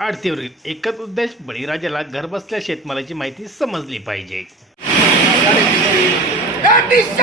आरतीवरील एकच उद्देश बळीराजाला घरबसल्या शेतमालाची माहिती समजली पाहिजे तेहतीसशे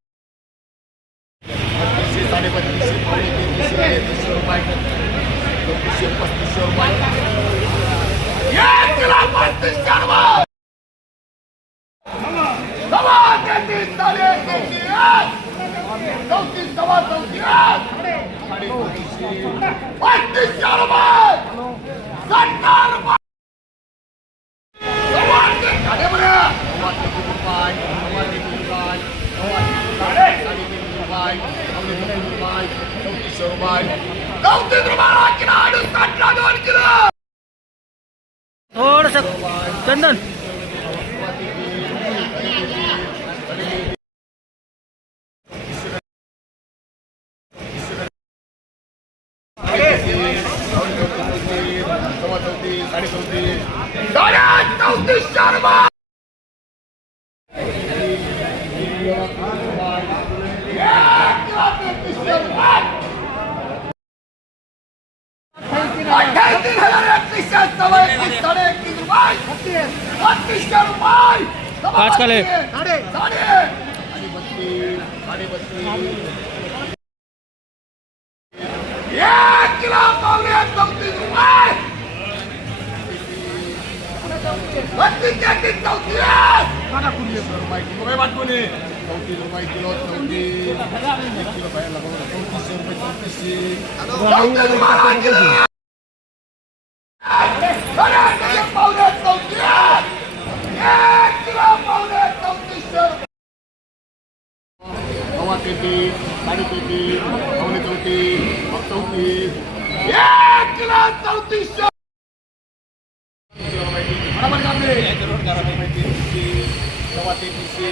साडे बत्तीसशे पावणे तेहतीसशे तेहतीसशे रुपये चौतीसशे पस्तीसशे रुपये एक किलो तेहतीस रुपये पावणे तेहतीस रुपये चौतीसशे रुपये चौतीस रुपये किलो अडुसष्टला दोन किलो थोडस चंदन सव्वा चौतीस साडे चौतीस साडे चौतीसशे अठ्ठ्याऐंशी हजार एकतीसशे सव्वा एकतीस साडे एकतीस रुपये. बत्तीसशे रुपये सव्वा पाच काले. बत्तीस, साडे साडे साडे बत्तीस साडे बत्तीस एक किलो पावणे चौतीस. रुपये बत्तीस तेहतीस चौतीस रुपये वाटून चौतीस रुपये किलो चौतीस एक किलो बाहेर लागवलं चौतीसशे रुपये चौतीसशे चौतीस रुपये किलो साडे अठराशे पावणे चौतीस एक किलो पावणे चौतीसशे रुपये सव्वा तेहतीस साडे तेहतीस पावणे चौतीस मग चौतीस एक किलो चौतीसशे बरोबर का आपले? तेहतीसशे सव्वा तेहतीसशे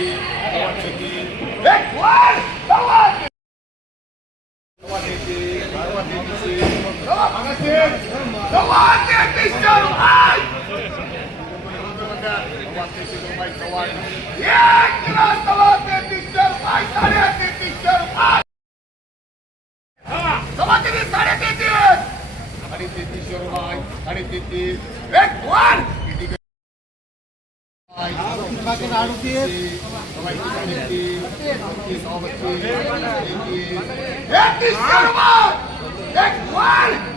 Let one! तेहतीस रुपये सव्वा एक किलो सव्वा तेहतीसशे रुपये साडे तेहतीसशे रुपये सव्वा तेहतीस साडे तेहतीस साडे तेहतीसशे रुपये साडे तेहतीस एक वर